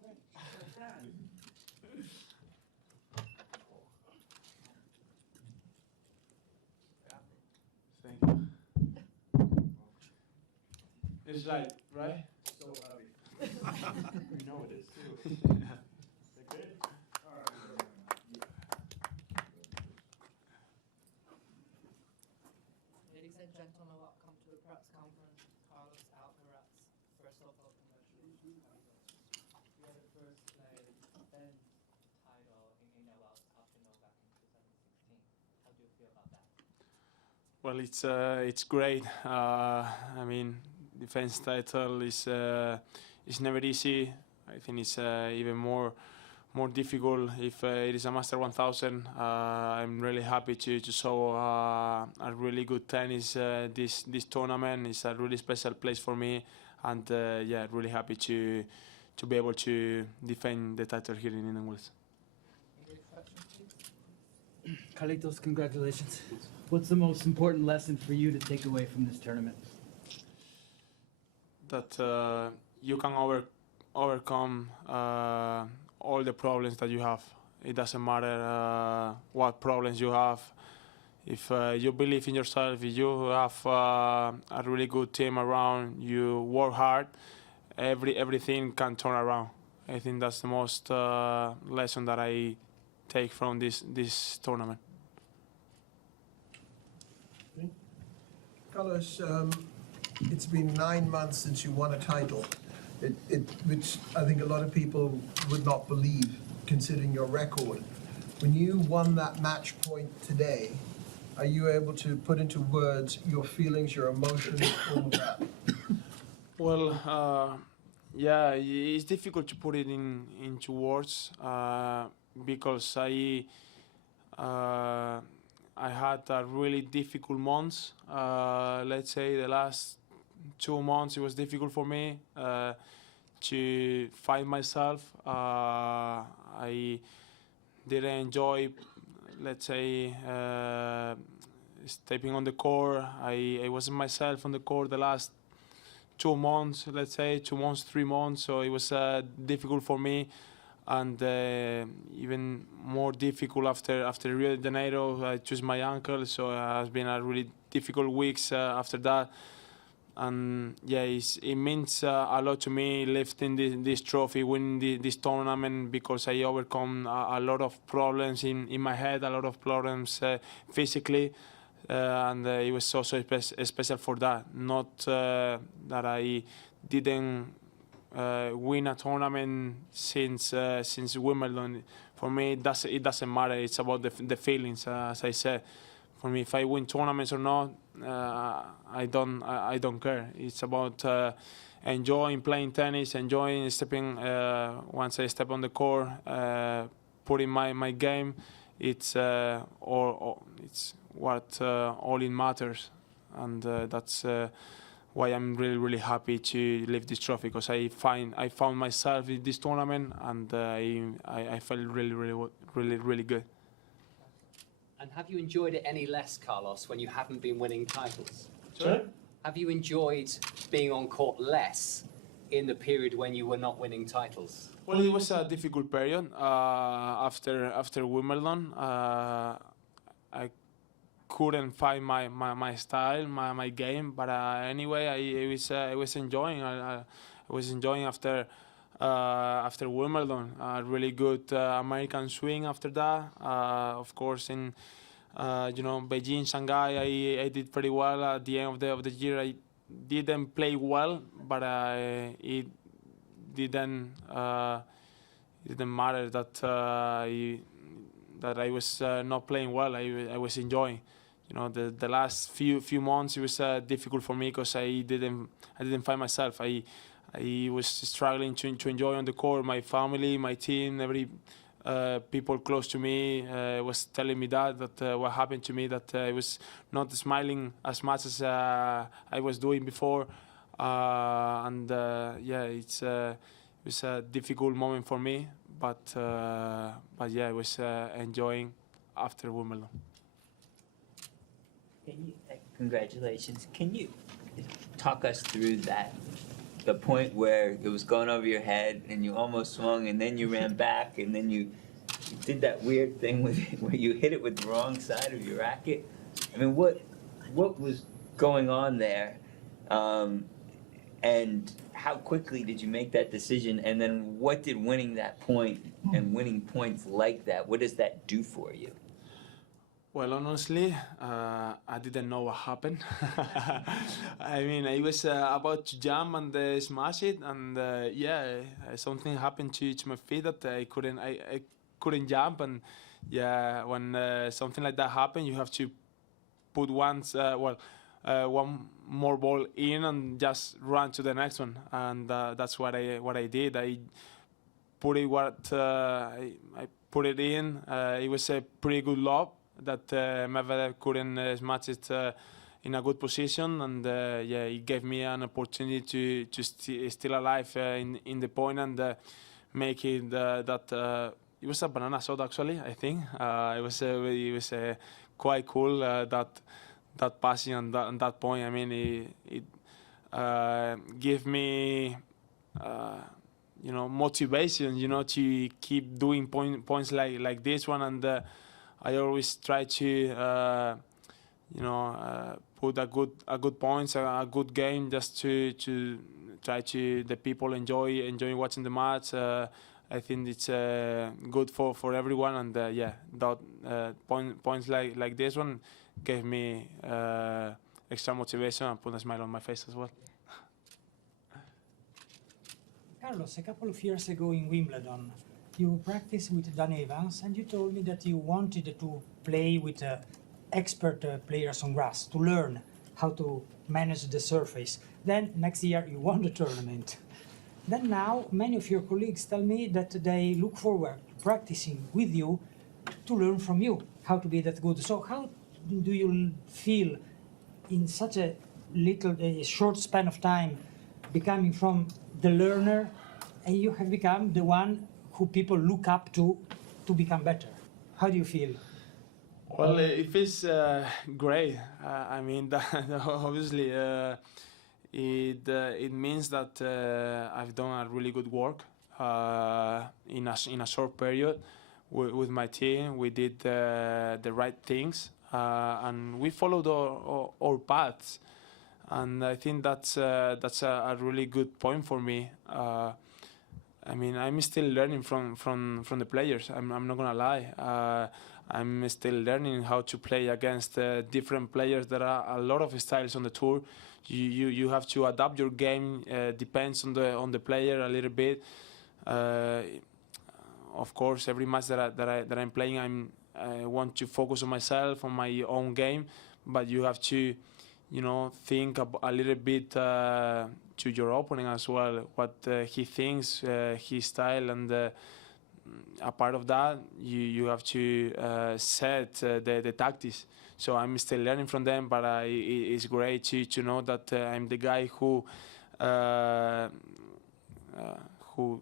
Thank you. It's light, right? So heavy. You know it is too. Yeah. Okay. Ladies and gentlemen, welcome to the press conference. Carlos Alcaraz. First of all, congratulations. You are the first player to defend title in a Wells after Novak in 2016. How do you feel about that? Well, it's great. I mean, defense title is never easy. I think it's even more difficult if it is a Master 1000. I'm really happy to show a really good tennis this tournament. It's a really special place for me, and yeah, really happy to be able to defend the title here in Indian Wells. English question, please. Carlitos, congratulations. What's the most important lesson for you to take away from this tournament? That you can overcome all the problems that you have. It doesn't matter what problems you have. If you believe in yourself, if you have a really good team around, you work hard, everything can turn around. I think that's the most lesson that I take from this tournament. Carlos, it's been 9 months since you won a title, which I think a lot of people would not believe, considering your record. When you won that match point today, are you able to put into words your feelings, your emotions, all of that? Well, yeah, it's difficult to put it into words because I had a really difficult months. Let's say the last 2 months it was difficult for me to find myself. I didn't enjoy, let's say, stepping on the court. I wasn't myself on the court the last 2 months, let's say 2 months, 3 months. So it was difficult for me, and even more difficult after Rio de Janeiro. I chose my ankle, so it has been a really difficult weeks after that. And yeah, it means a lot to me lifting this trophy, winning this tournament, because I overcome a lot of problems in my head, a lot of problems physically, and it was so special for that. Not that I didn't win a tournament since Wimbledon. For me, it doesn't matter. It's about the feelings, as I said. For me, if I win tournaments or not, I don't care. It's about enjoying playing tennis, enjoying stepping. Once I step on the court, putting my game. It's it's what all it matters, and that's why I'm really happy to lift this trophy, because I found myself in this tournament, and I felt really good. And have you enjoyed it any less, Carlos, when you haven't been winning titles? Sorry? Have you enjoyed being on court less in the period when you were not winning titles? Well, it was a difficult period after Wimbledon. I couldn't find my style, my game, but anyway, I was enjoying. I was enjoying after Wimbledon. Really good American swing after that. Of course, in Beijing, Shanghai, I did pretty well. At the end of the year, I didn't play well, but it didn't matter that I was not playing well. I was enjoying. The last few months it was difficult for me because I didn't find myself. I was struggling to enjoy on the court. My family, my team, every people close to me was telling me that what happened to me, that I was not smiling as much as I was doing before, and yeah, it was a difficult moment for me, but yeah, I was enjoying after Wimbledon. Congratulations. Can you talk us through that the point where it was going over your head and you almost swung and then you ran back and then you did that weird thing with where you hit it with the wrong side of your racket. I mean, what was going on there? And how quickly did you make that decision? And then what did winning that point and winning points like that, what does that do for you? Well, honestly, I didn't know what happened. I mean, I was about to jump and smash it, and something happened to my feet that I couldn't jump. And yeah, when something like that happens, you have to put one more ball in and just run to the next one, and that's what I did. I put it in. It was a pretty good lob that Medvedev couldn't match it in a good position, and it gave me an opportunity to still alive in the point and make it that it was a banana shot actually. I think it was quite cool that passing on that point. I mean, it gave me motivation, to keep doing points like this one, and I always try to put a good points, a good game, just to try to the people enjoy watching the match. I think it's good for everyone, and that points like this one gave me extra motivation and put a smile on my face as well. Carlos, a couple of years ago in Wimbledon, you practiced with Daniil, and you told me that you wanted to play with expert players on grass to learn how to manage the surface. Then next year you won the tournament. Then now many of your colleagues tell me that they look forward to practicing with you to learn from you how to be that good. So how do you feel in such a short span of time becoming from the learner and you have become the one who people look up to become better? How do you feel? Well, it feels great. I mean, obviously, it means that I've done a really good work in a short period with my team. We did the right things, and we followed our paths. And I think that's a really good point for me. I mean, I'm still learning from the players. I'm not gonna lie. I'm still learning how to play against different players. There are a lot of styles on the tour. You have to adapt your game. Depends on the player a little bit. Of course, every match that I'm playing, I want to focus on myself, on my own game. But you have to, think a little bit to your opponent as well, what he thinks, his style, and a part of that, you have to set the tactics. So I'm still learning from them, but it's great to know that I'm the guy who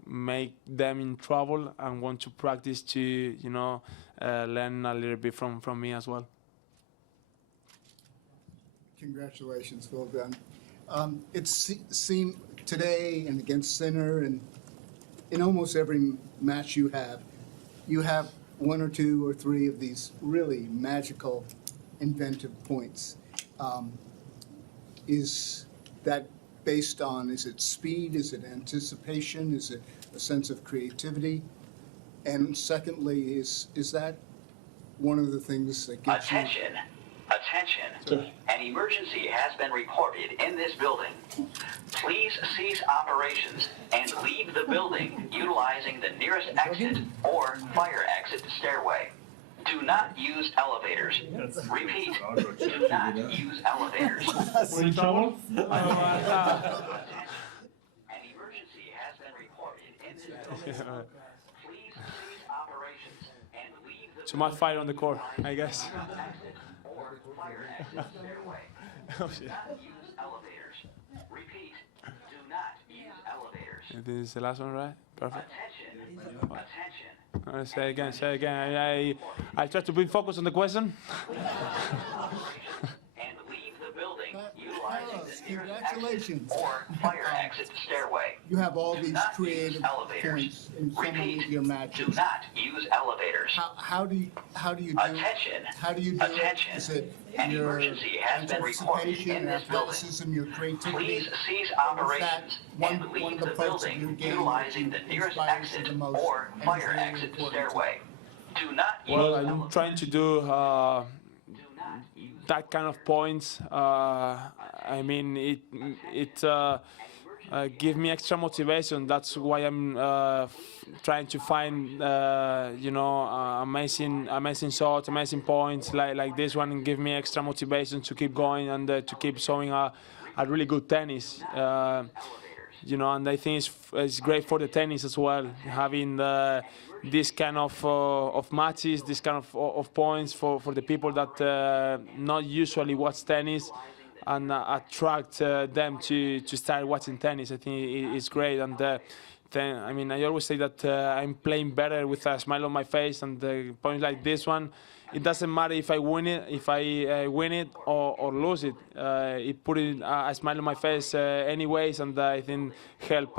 make them in trouble and want to practice to learn a little bit from me as well. Congratulations, well done. It seemed today and against Sinner and in almost every match you have one or two or three of these really magical, inventive points. Is that based on, is it speed, is it anticipation, is it a sense of creativity? And secondly, is that one of the things that gets Attention. An emergency has been reported in this building. Please cease operations and leave the building utilizing the nearest exit or fire exit stairway. Do not use elevators. Repeat, do not use elevators. We're in trouble? An emergency has been reported in this building. Please cease operations and leave the Too much fire on the court, I guess. fire exit stairway. Do not use elevators. Repeat, do not use elevators. This is the last one, right? Perfect. Attention. Say again. I try to be focused on the question. And leave the building utilizing the nearest Congratulations. exit or fire exit stairway. You have all Do these not creative use elevators. points in so many of Repeat, your do matches. not use elevators. How do you do Attention. how do you do Attention. it? Is it An your emergency has been reported anticipation, in your this building. athleticism, your creativity? Please cease Or is operations that and one leave of the the parts of your building game utilizing that the nearest inspires you exit the most or and is fire really exit important to you? stairway. Do not use Well, I'm elevators. trying to do that kind of points. I mean, it give me extra motivation. That's why I'm trying to find, you know, amazing shots, amazing points like this one, and give me extra motivation to keep going and to keep showing a really good tennis. You know, and I think it's great for the tennis as well, having this kind of matches, this kind of points for the people that not usually watch tennis, and attract them to start watching tennis. I think it's great, and then I mean I always say that I'm playing better with a smile on my face, and points like this one. It doesn't matter if I win it or lose it. It put a smile on my face anyways, and I think help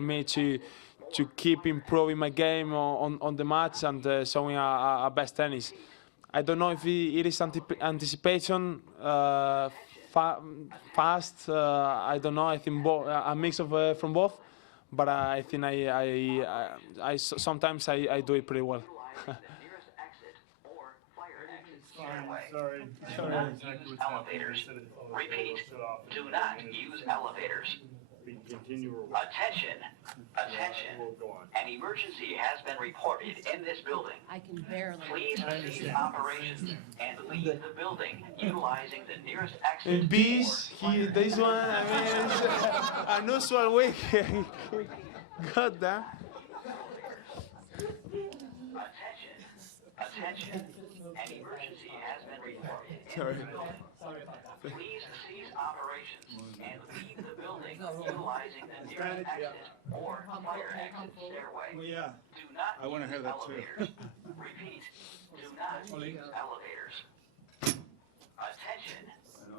me to keep improving my game on the match and showing a best tennis. I don't know if it is anticipation, fast. I don't know. I think a mix of from both, but I think I sometimes I do it pretty well. Sorry. Do not use elevators. Repeat, do not use elevators. Attention, attention. An emergency has been reported in this building. I can barely. Please cease operations and leave the building utilizing the nearest exit. In peace, this one, I mean, it's an unusual week. God damn. Attention, an emergency has been reported in Sorry. this building. Please cease operations and leave the building utilizing the nearest exit or fire exit stairway. Yeah, Do not I wanna use hear that too. elevators. Repeat, do not use elevators. Attention,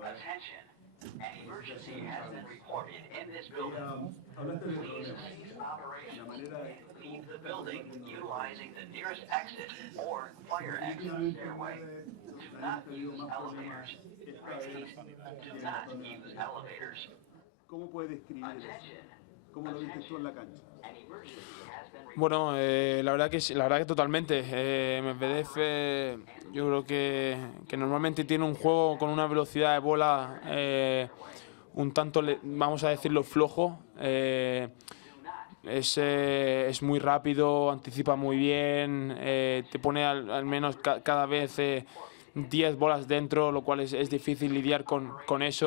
attention. An emergency has been reported in this building. Please cease operations and leave the building utilizing the nearest exit or fire exit stairway. Do not use elevators. Repeat, do not use elevators. ¿Cómo puedes describir eso? Attention, ¿Cómo lo viste tú en la cancha? an emergency has been reported. Bueno, la verdad que sí, la verdad que totalmente. Medvedev, yo creo que normalmente tiene un juego con una velocidad de bola un tanto, vamos a decirlo, flojo. Es muy rápido, anticipa muy bien, te pone al menos cada vez 10 bolas dentro, lo cual es difícil lidiar con eso.